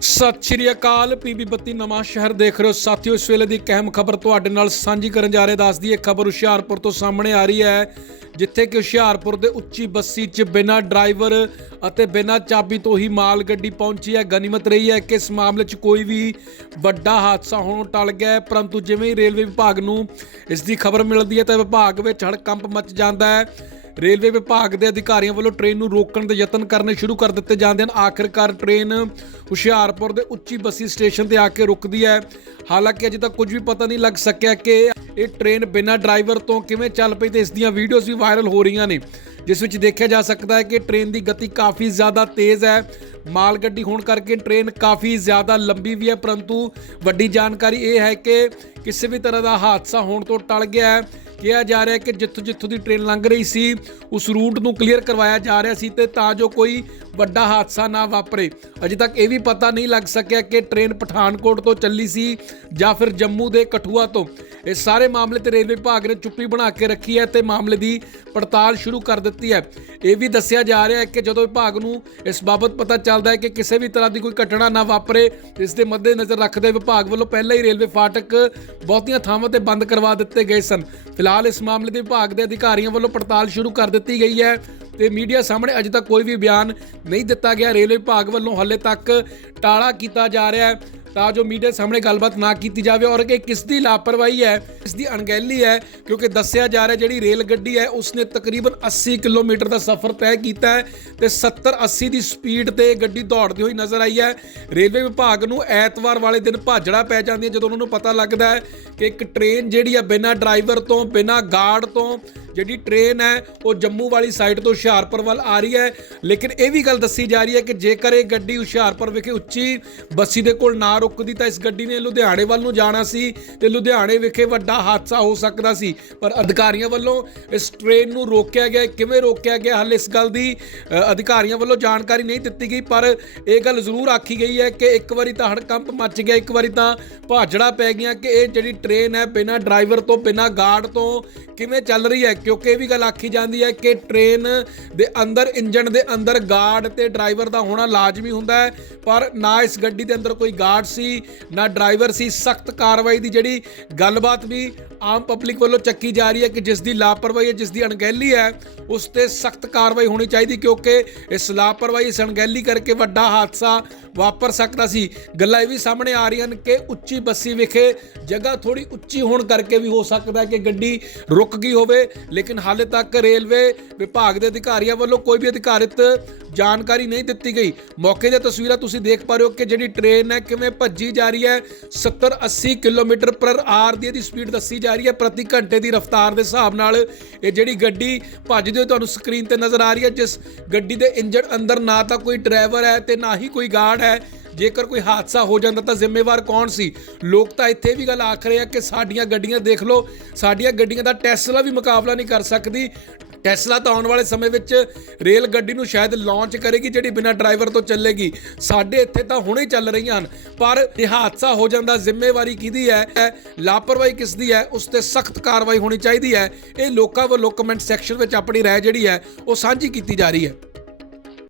ਸਤਿ ਸ਼੍ਰੀ ਅਕਾਲ, ਪੀਬੀ ਬੱਤੀ ਨਵਾਂ ਸ਼ਹਿਰ ਦੇਖ ਰਹੇ ਹੋ। ਸਾਥੀਓ, ਇਸ ਵੇਲੇ ਦੀ ਇੱਕ ਅਹਿਮ ਖਬਰ ਤੁਹਾਡੇ ਨਾਲ ਸਾਂਝੀ ਕਰਨ ਜਾ ਰਹੇ, ਦੱਸਦੀ ਹੈ ਖਬਰ ਹੁਸ਼ਿਆਰਪੁਰ ਤੋਂ ਸਾਹਮਣੇ ਆ ਰਹੀ ਹੈ, ਜਿੱਥੇ ਕਿ ਹੁਸ਼ਿਆਰਪੁਰ ਦੇ ਉੱਚੀ ਬੱਸੀ 'ਚ ਬਿਨਾਂ ਡਰਾਈਵਰ ਅਤੇ ਬਿਨਾਂ ਚਾਬੀ ਤੋਂ ਹੀ ਮਾਲ ਗੱਡੀ ਪਹੁੰਚੀ ਹੈ, ਗਨੀਮਤ ਰਹੀ ਹੈ ਕਿ ਇਸ ਮਾਮਲੇ 'ਚ ਕੋਈ ਵੀ ਵੱਡਾ ਹਾਦਸਾ ਹੋਣੋਂ ਟਲ ਗਿਆ ਪਰੰਤੂ ਜਿਵੇਂ ਹੀ ਰੇਲਵੇ ਵਿਭਾਗ ਨੂੰ ਇਸ ਦੀ ਖਬਰ ਮਿਲਦੀ ਹੈ, ਤਾਂ ਵਿਭਾਗ ਵਿੱਚ ਹੜਕੰਪ ਮਚ ਜਾਂਦਾ ਹੈ। ਰੇਲਵੇ ਵਿਭਾਗ ਦੇ ਅਧਿਕਾਰੀਆਂ ਵੱਲੋਂ ਟ੍ਰੇਨ ਨੂੰ ਰੋਕਣ ਦੇ ਯਤਨ ਕਰਨੇ ਸ਼ੁਰੂ ਕਰ ਦਿੱਤੇ ਜਾਂਦੇ ਹਨ। ਆਖਿਰਕਾਰ ਟ੍ਰੇਨ ਹੁਸ਼ਿਆਰਪੁਰ ਦੇ ਉੱਚੀ ਬੱਸੀ ਸਟੇਸ਼ਨ ਤੇ ਆ ਕੇ ਰੁਕਦੀ ਹੈ। ਹਾਲਾਂਕਿ ਅਜੇ ਤੱਕ ਕੁਝ ਵੀ ਪਤਾ ਨਹੀਂ ਲੱਗ ਸਕਿਆ ਕਿ ਇਹ ਟ੍ਰੇਨ ਬਿਨਾਂ ਡਰਾਈਵਰ ਤੋਂ ਕਿਵੇਂ ਚੱਲ ਪਈ ਤੇ ਇਸ ਦੀਆਂ ਵੀਡੀਓਜ਼ ਵੀ ਵਾਇਰਲ ਹੋ ਰਹੀਆਂ ਨੇ, ਜਿਸ ਵਿੱਚ ਦੇਖਿਆ ਜਾ ਸਕਦਾ ਹੈ ਕਿ ਟ੍ਰੇਨ ਦੀ ਗਤੀ ਕਾਫੀ ਜ਼ਿਆਦਾ ਤੇਜ਼ ਹੈ। ਮਾਲ ਗੱਡੀ ਹੋਣ ਕਰਕੇ ਟ੍ਰੇਨ ਕਾਫੀ ਜ਼ਿਆਦਾ ਲੰਬੀ ਵੀ ਹੈ, ਪਰੰਤੂ ਵੱਡੀ ਜਾਣਕਾਰੀ ਇਹ ਹੈ ਕਿ ਕਿਸੇ ਵੀ ਤਰ੍ਹਾਂ ਦਾ ਹਾਦਸਾ ਹੋਣ ਤੋਂ ਟਲ ਗਿਆ ਹੈ। ਕਿਹਾ ਜਾ ਰਿਹਾ ਹੈ ਕਿ ਜਿੱਥੋਂ ਜਿੱਥੋਂ ਦੀ ਟ੍ਰੇਨ ਲੰਘ ਰਹੀ ਸੀ, ਉਸ ਰੂਟ ਨੂੰ ਕਲੀਅਰ ਕਰਵਾਇਆ ਜਾ ਰਿਹਾ ਸੀ ਤੇ ਤਾਂ ਜੋ ਕੋਈ ਵੱਡਾ ਹਾਦਸਾ ਨਾ ਵਾਪਰੇ। ਅਜੇ ਤੱਕ ਇਹ ਵੀ ਪਤਾ ਨਹੀਂ ਲੱਗ ਸਕਿਆ ਕਿ ਟ੍ਰੇਨ ਪਠਾਨਕੋਟ ਤੋਂ ਚੱਲੀ ਸੀ ਜਾਂ ਫਿਰ ਜੰਮੂ ਦੇ ਕਠੂਆ ਤੋਂ। ਇਹ ਸਾਰੇ ਮਾਮਲੇ ਤੇ ਰੇਲਵੇ ਵਿਭਾਗ ਨੇ ਚੁੱਪੀ ਬਣਾ ਕੇ ਰੱਖੀ ਹੈ ਤੇ ਮਾਮਲੇ ਦੀ ਪੜਤਾਲ ਸ਼ੁਰੂ ਕਰ ਦਿੱਤੀ ਹੈ। ਇਹ ਵੀ ਦੱਸਿਆ ਜਾ ਰਿਹਾ ਹੈ ਕਿ ਜਦੋਂ ਵਿਭਾਗ ਨੂੰ ਇਸ ਬਾਬਤ ਪਤਾ ਚੱਲਦਾ ਹੈ ਕਿ ਕਿਸੇ ਵੀ ਤਰ੍ਹਾਂ ਦੀ ਕੋਈ ਘਟਨਾ ਨਾ ਵਾਪਰੇ, ਇਸ ਦੇ ਮੱਦੇਨਜ਼ਰ ਰੱਖਦੇ ਵਿਭਾਗ ਵੱਲੋਂ ਪਹਿਲਾਂ ਹੀ ਰੇਲਵੇ ਫਾਟਕ ਬਹੁਤੀਆਂ ਥਾਵਾਂ ਤੇ ਬੰਦ ਕਰਵਾ ਦਿੱਤੇ ਗਏ ਸਨ। ਫਿਲਹਾਲ ਇਸ ਮਾਮਲੇ ਦੇ ਵਿਭਾਗ ਦੇ ਅਧਿਕਾਰੀਆਂ ਵੱਲੋਂ ਪੜਤਾਲ ਸ਼ੁਰੂ ਕਰ ਦਿੱਤੀ ਗਈ ਹੈ। ਤੇ ਮੀਡੀਆ ਸਾਹਮਣੇ ਅਜੇ ਤੱਕ ਕੋਈ ਵੀ ਬਿਆਨ ਨਹੀਂ ਦਿੱਤਾ ਗਿਆ। ਰੇਲਵੇ ਵਿਭਾਗ ਵੱਲੋਂ ਹਾਲੇ ਤੱਕ ਟਾਲਾ ਕੀਤਾ ਜਾ ਰਿਹਾ ਹੈ। ਤਾਂ ਜੋ ਮੀਡੀਆ ਸਾਹਮਣੇ ਗੱਲਬਾਤ ਨਾ ਕੀਤੀ ਜਾਵੇ ਔਰ ਕਿ ਕਿਸ ਦੀ ਲਾਪਰਵਾਹੀ ਹੈ, ਕਿਸ ਦੀ ਅਣਗਹਿਲੀ ਹੈ, ਕਿਉਂਕਿ ਦੱਸਿਆ ਜਾ ਰਿਹਾ ਜਿਹੜੀ ਰੇਲ ਗੱਡੀ ਹੈ, ਉਸਨੇ ਤਕਰੀਬਨ 80 ਕਿਲੋਮੀਟਰ ਦਾ ਸਫ਼ਰ ਤੈਅ ਕੀਤਾ ਹੈ ਤੇ 70 80 ਦੀ ਸਪੀਡ ਤੇ ਗੱਡੀ ਦੌੜਦੀ ਹੋਈ ਨਜ਼ਰ ਆਈ ਹੈ। ਰੇਲਵੇ ਵਿਭਾਗ ਨੂੰ ਐਤਵਾਰ ਵਾਲੇ ਦਿਨ ਭਾਜੜਾ ਪੈ ਜਾਂਦੀ ਹੈ ਜਦੋਂ ਉਹਨਾਂ ਨੂੰ ਪਤਾ ਲੱਗਦਾ ਹੈ ਕਿ ਇੱਕ ਟ੍ਰੇਨ ਜਿਹੜੀ ਹੈ ਬਿਨਾਂ ਡਰਾਈਵਰ ਤੋਂ, ਬਿਨਾਂ ਗਾਰਡ ਤੋਂ ਜਿਹੜੀ ਟ੍ਰੇਨ ਹੈ, ਉਹ ਜੰਮੂ ਵਾਲੀ ਸਾਈਡ ਤੋਂ ਹੁਸ਼ਿਆਰਪੁਰ ਵੱਲ ਆ ਰਹੀ ਹੈ। ਲੇਕਿਨ ਇਹ ਵੀ ਗੱਲ ਦੱਸੀ ਜਾ ਰਹੀ ਹੈ ਕਿ ਜੇਕਰ ਇਹ ਗੱਡੀ ਹੁਸ਼ਿਆਰਪੁਰ ਵਿਖੇ ਉੱਚੀ ਬੱਸੀ ਦੇ ਕੋਲ ਨਾ ਰੁਕਦੀ, ਤਾਂ ਇਸ ਗੱਡੀ ਨੇ ਲੁਧਿਆਣੇ ਵੱਲ ਨੂੰ ਜਾਣਾ ਸੀ ਤੇ ਲੁਧਿਆਣੇ ਵਿਖੇ ਵੱਡਾ ਹਾਦਸਾ ਹੋ ਸਕਦਾ ਸੀ। ਪਰ ਅਧਿਕਾਰੀਆਂ ਵੱਲੋਂ ਇਸ ਟ੍ਰੇਨ ਨੂੰ ਰੋਕਿਆ ਗਿਆ। ਕਿਵੇਂ ਰੋਕਿਆ ਗਿਆ, ਹਾਲੇ ਇਸ ਗੱਲ ਦੀ ਅਧਿਕਾਰੀਆਂ ਵੱਲੋਂ ਜਾਣਕਾਰੀ ਨਹੀਂ ਦਿੱਤੀ ਗਈ, ਪਰ ਇਹ ਗੱਲ ਜ਼ਰੂਰ ਆਖੀ ਗਈ ਹੈ ਕਿ ਇੱਕ ਵਾਰੀ ਤਾਂ ਹੜਕੰਪ ਮੱਚ ਗਿਆ, ਇੱਕ ਵਾਰੀ ਤਾਂ ਭਾਜੜਾ ਪੈ ਗਿਆ ਕਿ ਇਹ ਜਿਹੜੀ ਟ੍ਰੇਨ ਹੈ, ਬਿਨਾਂ ਡਰਾਈਵਰ ਤੋਂ, ਬਿਨਾਂ ਗਾਰਡ ਤੋਂ ਕਿਵੇਂ ਚੱਲ ਰਹੀ ਹੈ? ਕਿਉਂਕਿ ਇਹ ਵੀ ਗੱਲ ਆਖੀ ਜਾਂਦੀ ਹੈ ਕਿ ਟ੍ਰੇਨ ਦੇ ਅੰਦਰ ਇੰਜਨ ਦੇ ਅੰਦਰ ਗਾਰਡ ਤੇ ਡਰਾਈਵਰ ਦਾ ਹੋਣਾ ਲਾਜ਼ਮੀ ਹੁੰਦਾ ਹੈ, ਪਰ ਨਾ ਇਸ ਗੱਡੀ ਦੇ ਅੰਦਰ ਕੋਈ ਗਾਰਡ ਸੀ, ਨਾ ਡਰਾਈਵਰ ਸੀ, ਸਖਤ ਕਾਰਵਾਈ ਦੀ ਜਿਹੜੀ ਗੱਲਬਾਤ ਵੀ ਆਮ ਪਬਲਿਕ ਵੱਲੋਂ ਚੱਕੀ ਜਾ ਰਹੀ ਹੈ ਕਿ ਜਿਸ ਦੀ ਲਾਪਰਵਾਹੀ ਹੈ, ਜਿਸ ਦੀ ਅਣਗਹਿਲੀ ਹੈ, ਉਸ ਤੇ ਸਖਤ ਕਾਰਵਾਈ ਹੋਣੀ ਚਾਹੀਦੀ ਕਿਉਂਕਿ ਇਸ ਲਾਪਰਵਾਹੀ, ਇਸ ਅਣਗਹਿਲੀ ਕਰਕੇ ਵੱਡਾ ਹਾਦਸਾ ਵਾਪਰ ਸਕਦਾ ਸੀ। ਗੱਲਾਂ ਇਹ ਵੀ ਸਾਹਮਣੇ ਆ ਰਹੀਆਂ ਹਨ ਕਿ ਉੱਚੀ ਬੱਸੀ ਵਿਖੇ ਜਗ੍ਹਾ ਥੋੜੀ ਉੱਚੀ ਹੋਣ ਕਰਕੇ ਵੀ ਹੋ ਸਕਦਾ ਕਿ ਗੱਡੀ ਰੁਕ ਗਈ ਹੋਵੇ, ਲੇਕਿਨ ਹਾਲੇ ਤੱਕ ਰੇਲਵੇ ਵਿਭਾਗ ਦੇ ਅਧਿਕਾਰੀਆਂ ਵੱਲੋਂ ਕੋਈ ਵੀ ਅਧਿਕਾਰਿਤ ਜਾਣਕਾਰੀ ਨਹੀਂ ਦਿੱਤੀ ਗਈ। ਮੌਕੇ ਦੀਆਂ ਤਸਵੀਰਾਂ ਤੁਸੀਂ ਦੇਖ ਪਾ ਰਹੇ ਹੋ ਕਿ ਜਿਹੜੀ ਟ੍ਰੇਨ ਹੈ, ਕਿਵੇਂ ਭੱਜੀ ਜਾ ਰਹੀ ਹੈ 70 80 ਕਿਲੋਮੀਟਰ ਪਰ ਆਰ ਦੀ ਇਹਦੀ ਸਪੀਡ ਦੱਸੀ ਜਾ ਰਹੀ ਹੈ ਪ੍ਰਤੀ ਘੰਟੇ ਦੀ ਰਫ਼ਤਾਰ ਦੇ ਹਿਸਾਬ ਨਾਲ। ਇਹ ਜਿਹੜੀ ਗੱਡੀ ਭੱਜਦੀ ਹੋਈ ਤੁਹਾਨੂੰ ਸਕਰੀਨ ਤੇ ਨਜ਼ਰ ਆ ਰਹੀ ਹੈ, ਜਿਸ ਗੱਡੀ ਦੇ ਇੰਜਣ ਅੰਦਰ ਨਾ ਤਾਂ ਕੋਈ ਡਰਾਈਵਰ ਹੈ ਤੇ ਨਾ ਹੀ ਕੋਈ ਗਾਰਡ ਹੈ। ਜੇਕਰ ਕੋਈ ਹਾਦਸਾ ਹੋ ਜਾਂਦਾ ਤਾਂ ਜ਼ਿੰਮੇਵਾਰ ਕੌਣ ਸੀ? ਲੋਕ ਤਾਂ ਇੱਥੇ ਵੀ ਗੱਲ ਆਖ ਰਹੇ ਆ ਕਿ ਸਾਡੀਆਂ ਗੱਡੀਆਂ ਦੇਖ ਲਓ, ਸਾਡੀਆਂ ਗੱਡੀਆਂ ਦਾ ਟੈਸਲਾ ਵੀ ਮੁਕਾਬਲਾ ਨਹੀਂ ਕਰ ਸਕਦੀ। ਟੈਸਲਾ ਤਾਂ ਆਉਣ ਵਾਲੇ ਸਮੇਂ ਵਿੱਚ ਰੇਲ ਗੱਡੀ ਨੂੰ ਸ਼ਾਇਦ ਲਾਂਚ ਕਰੇਗੀ, ਜਿਹੜੀ ਬਿਨਾਂ ਡਰਾਈਵਰ ਤੋਂ ਚੱਲੇਗੀ। ਸਾਡੇ ਇੱਥੇ ਤਾਂ ਹੁਣੇ ਚੱਲ ਰਹੀਆਂ ਹਨ, ਪਰ ਇਹ ਹਾਦਸਾ ਹੋ ਜਾਂਦਾ, ਜ਼ਿੰਮੇਵਾਰੀ ਕਿਹਦੀ ਹੈ? ਲਾਪਰਵਾਹੀ ਕਿਸ ਦੀ ਹੈ? ਉਸ ਤੇ ਸਖਤ ਕਾਰਵਾਈ ਹੋਣੀ ਚਾਹੀਦੀ ਹੈ। ਇਹ ਲੋਕਾਂ ਵੱਲੋਂ ਕਮੈਂਟ ਸੈਕਸ਼ਨ ਵਿੱਚ ਆਪਣੀ ਰਾਏ ਜਿਹੜੀ ਹੈ, ਉਹ ਸਾਂਝੀ ਕੀਤੀ ਜਾ ਰਹੀ ਹੈ।